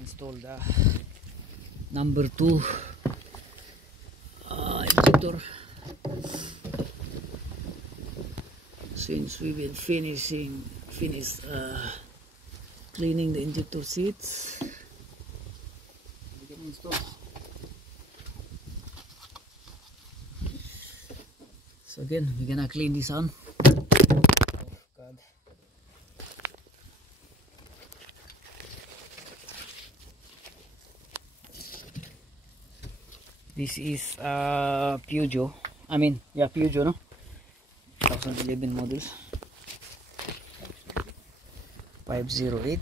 Install the number 2 injector. Since we've been finished cleaning the injector seats, we can install. So again, we're gonna clean this on. Oh God. This is Peugeot. Peugeot, no? 2011 models. 508.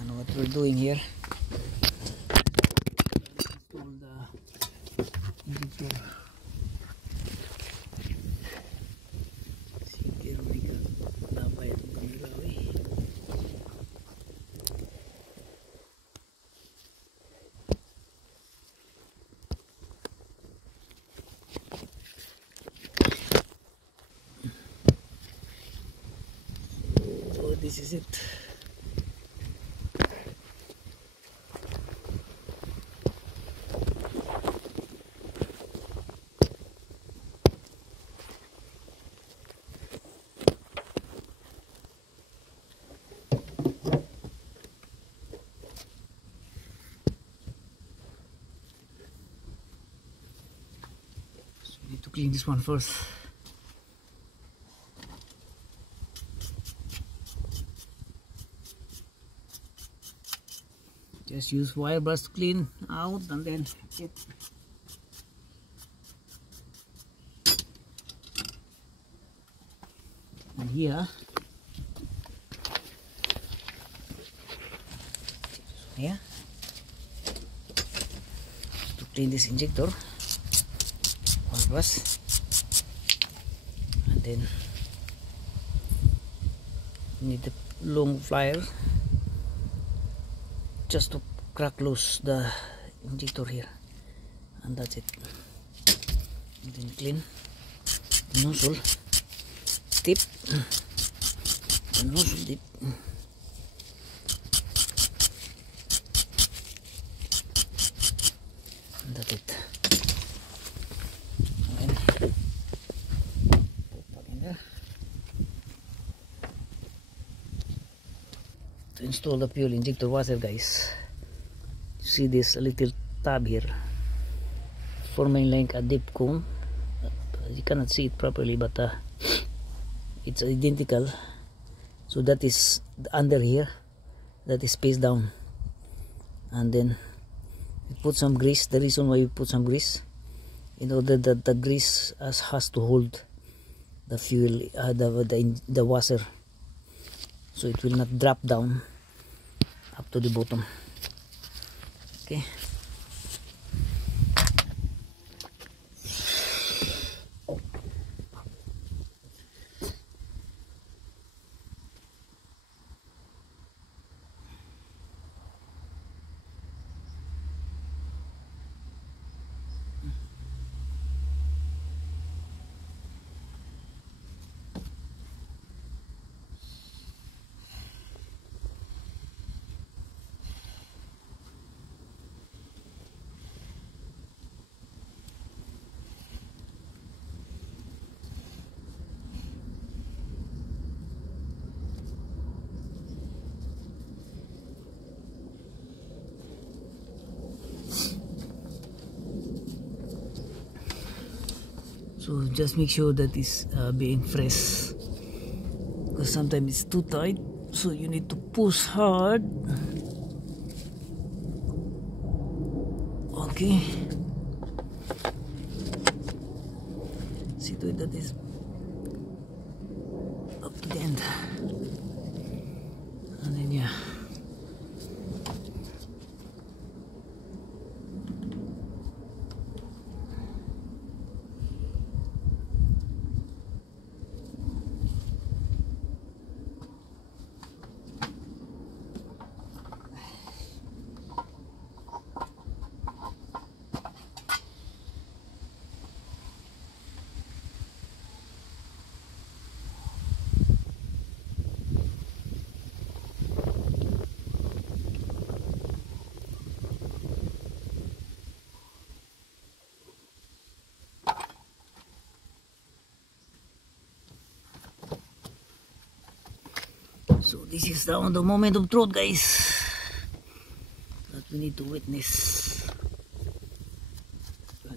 And what we're doing here, install the injector. This is it. So we need to clean this one first. Just use wire brush to clean out and then it. And here, to clean this injector, wire brush, and then you need the long plier just to crack loose the injector here, and that's it. And then clean the nozzle tip, and that's it. And then put that in there. To install the fuel injector washer, guys, you see this little tab here forming like a dip cone. You cannot see it properly, but it's identical. So that is under here, that is spaced down, and then we put some grease. The reason why we put some grease, in order that the grease has to hold the fuel, the washer, so it will not drop down up to the bottom. Okay. So just make sure that it's being fresh, because sometimes it's too tight, so you need to push hard. Okay, see to it that is up to the end, and then yeah. So this is the moment of truth, guys, that we need to witness.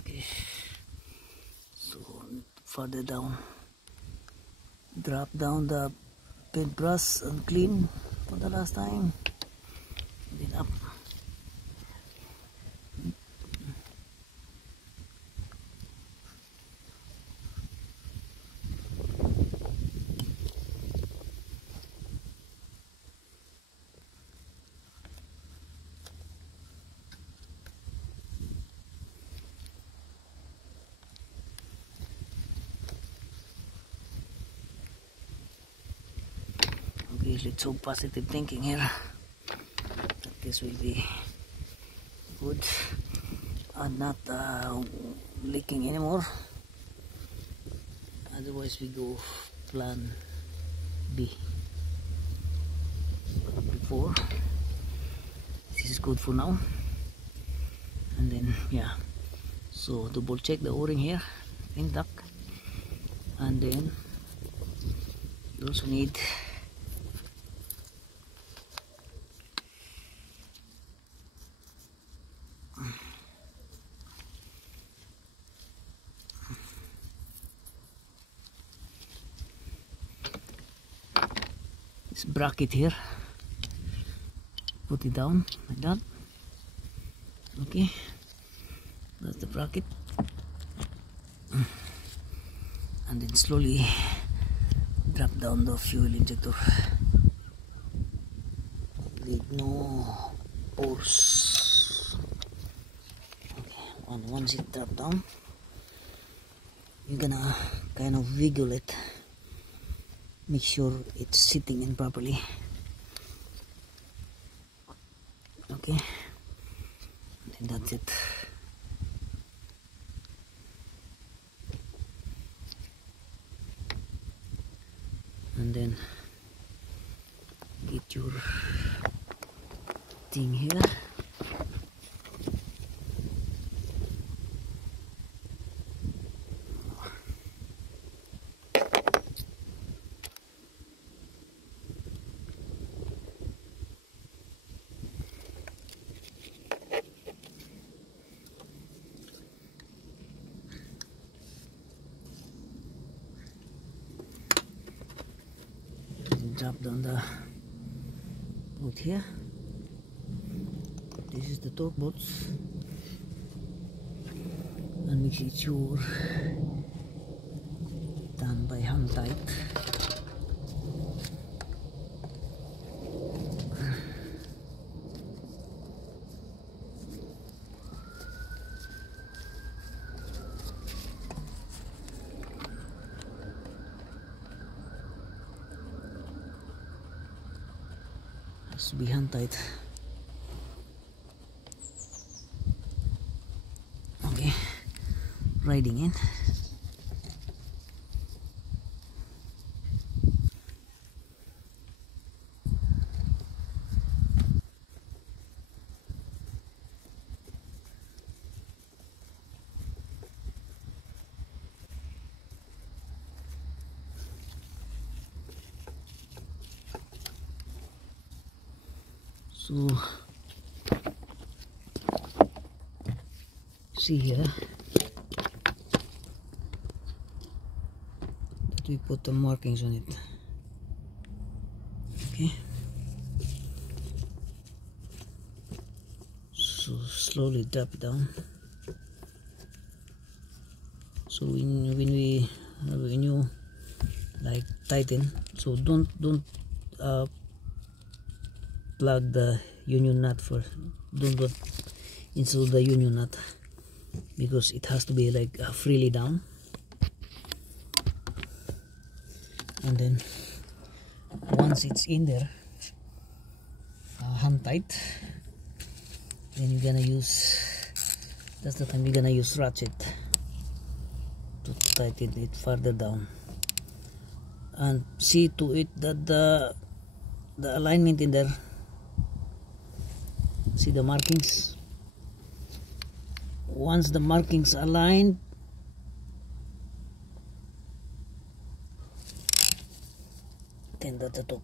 Okay, so further down, drop down the paintbrush and clean for the last time, then up. Okay, let's hope positive thinking here, that this will be good and not leaking anymore. Otherwise we go plan B. But before, this is good for now. And then yeah, so double check the o-ring here intact, and then you also need this bracket here. Put it down like that. Okay, that's the bracket, and then slowly drop down the fuel injector. Leave no pores. Okay, once it drop down, you're gonna kind of wiggle it, make sure it's sitting in properly. Okay, and that's it. And then get your thing here. Drop down the bolt here. This is the torque bolts, and make sure done by hand tight. Has to be hand tight. Okay, riding in. So see here that we put the markings on it. Okay, so slowly drop it down. So when you like tighten, so don't plug the union nut first. Don't insert the union nut, because it has to be like freely down. And then once it's in there, hand tight, then you're gonna use, that's the time you're gonna use ratchet to tighten it further down, and see to it that the alignment in there. See the markings. Once the markings aligned, then that's the top.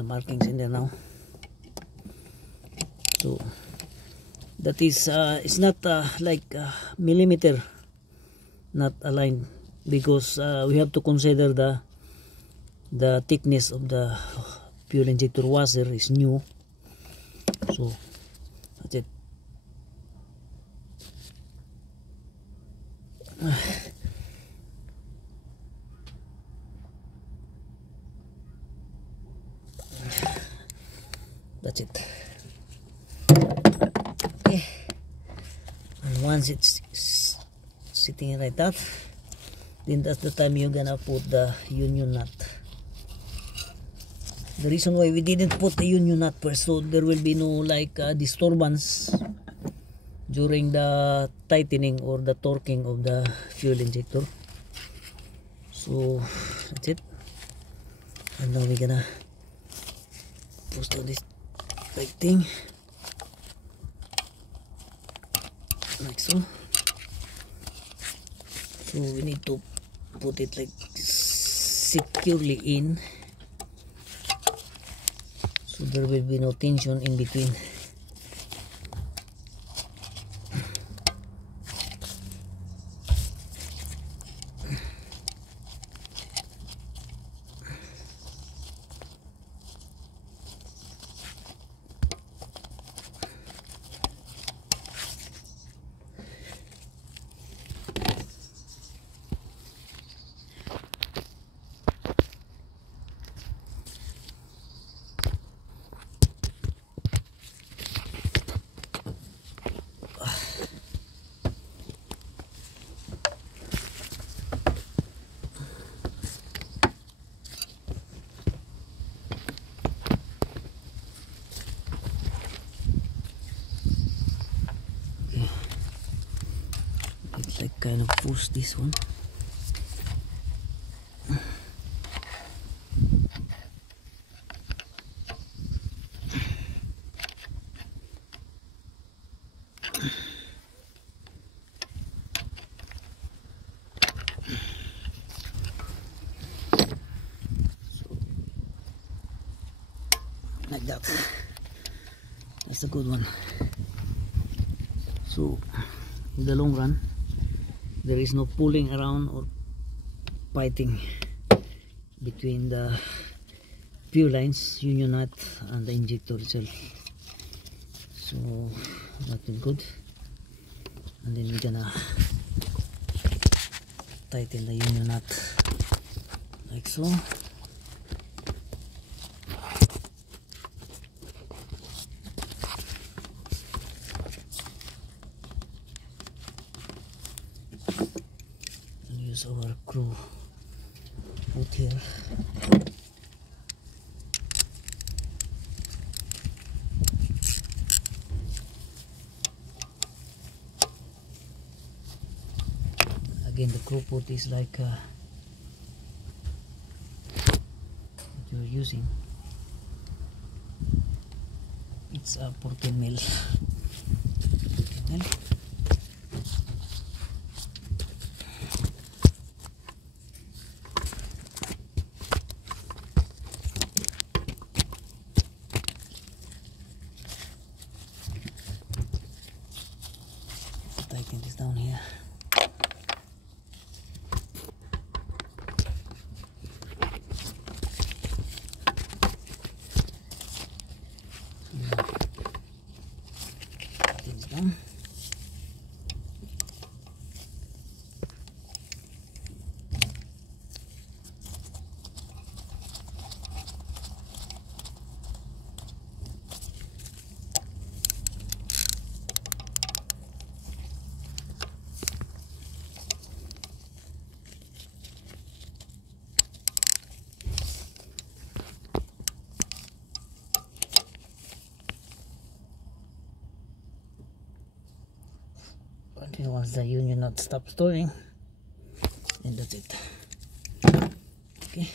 some markings in there now. So that is it's not like millimeter not aligned, because we have to consider the thickness of the fuel injector washer is new. So that's it. That's it. Okay, and once it's sitting like that, then that's the time you're gonna put the union nut. The reason why we didn't put the union nut first, so there will be no like disturbance during the tightening or the torquing of the fuel injector. So that's it. And now we're gonna push down this big thing like so. So we need to put it like securely in, so there will be no tension in between. Like kind of push this one. Like that. That's a good one. So in the long run, there is no pulling around or fighting between the fuel lines, union nut, and the injector itself. So that will good. And then we're gonna tighten the union nut like so. Use our screw put here. Again, the screw put is like what you're using. It's a 14 mil. Tighten this down here. Tighten this down. Until once the union nut stops turning, and that's it. Okay,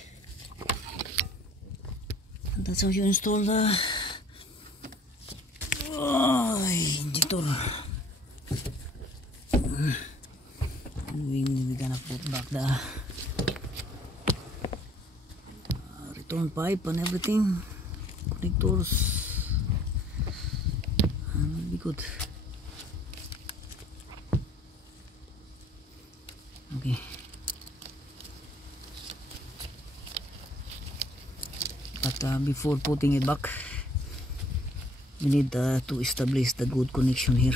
and that's how you install the injector. We're gonna put back the return pipe and everything connectors will be good. Okay, but before putting it back, we need to establish the good connection here.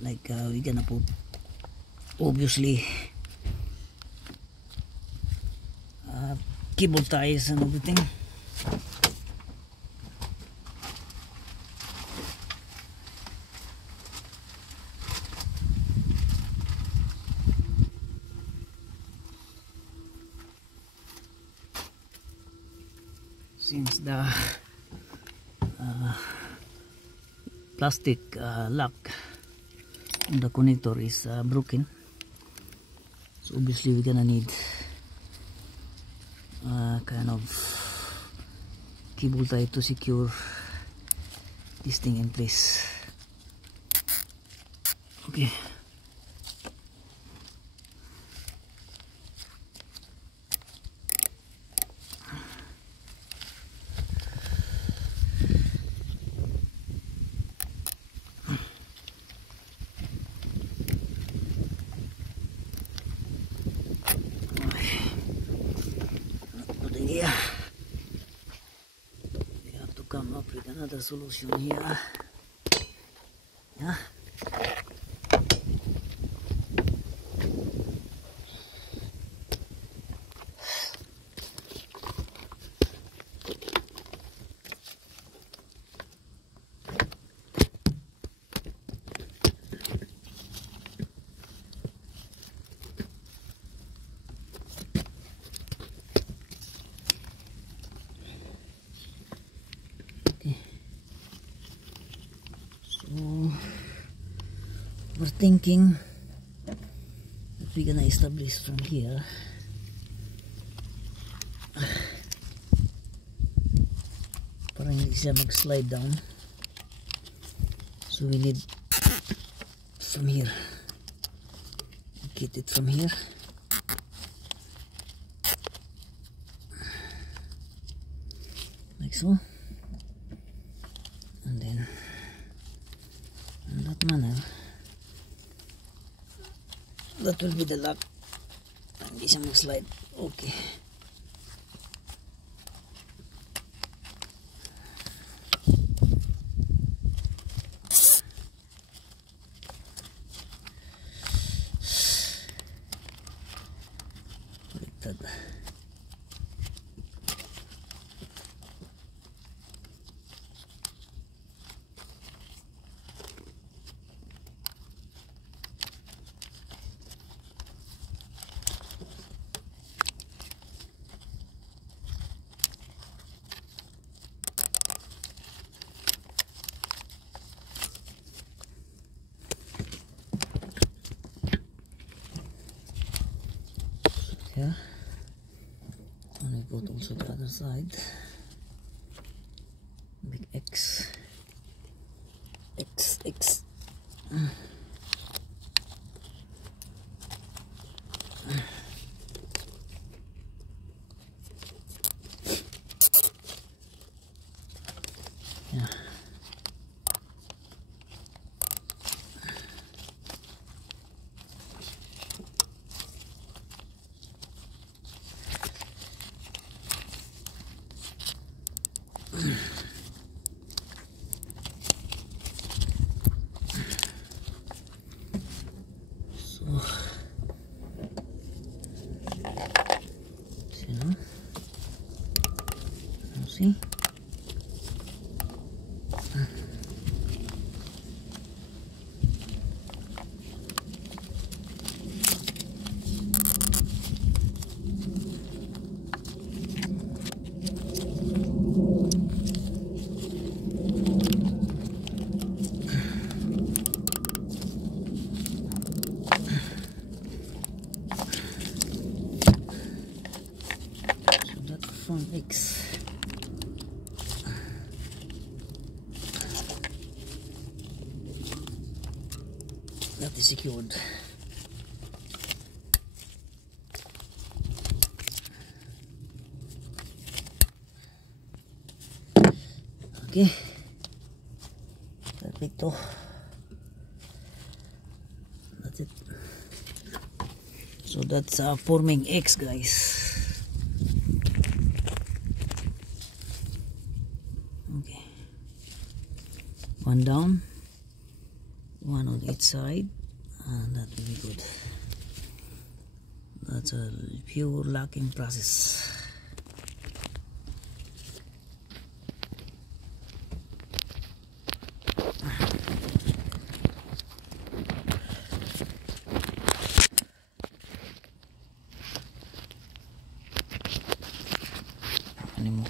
Like we're gonna put obviously cable ties and everything. Since the plastic lock on the connector is broken, so obviously we're gonna need kind of cable tie to secure this thing in place. Okay. Yeah, we have to come up with another solution here. Yeah. We're thinking that we're gonna establish from here parang hindi siya mag-slide down, so we need from here, get it from here, like so, and then in that manner that will be the lock. Hindi siya mag-slide. Okay. Baliktad. Yeah, and I put also the other side, big X. Yeah. See? Front X. That is secured. Okay, perfecto. That's it. So that's forming eggs, guys. Okay, one down, one on each side, and that will be good. That's a pure locking process. Anymore.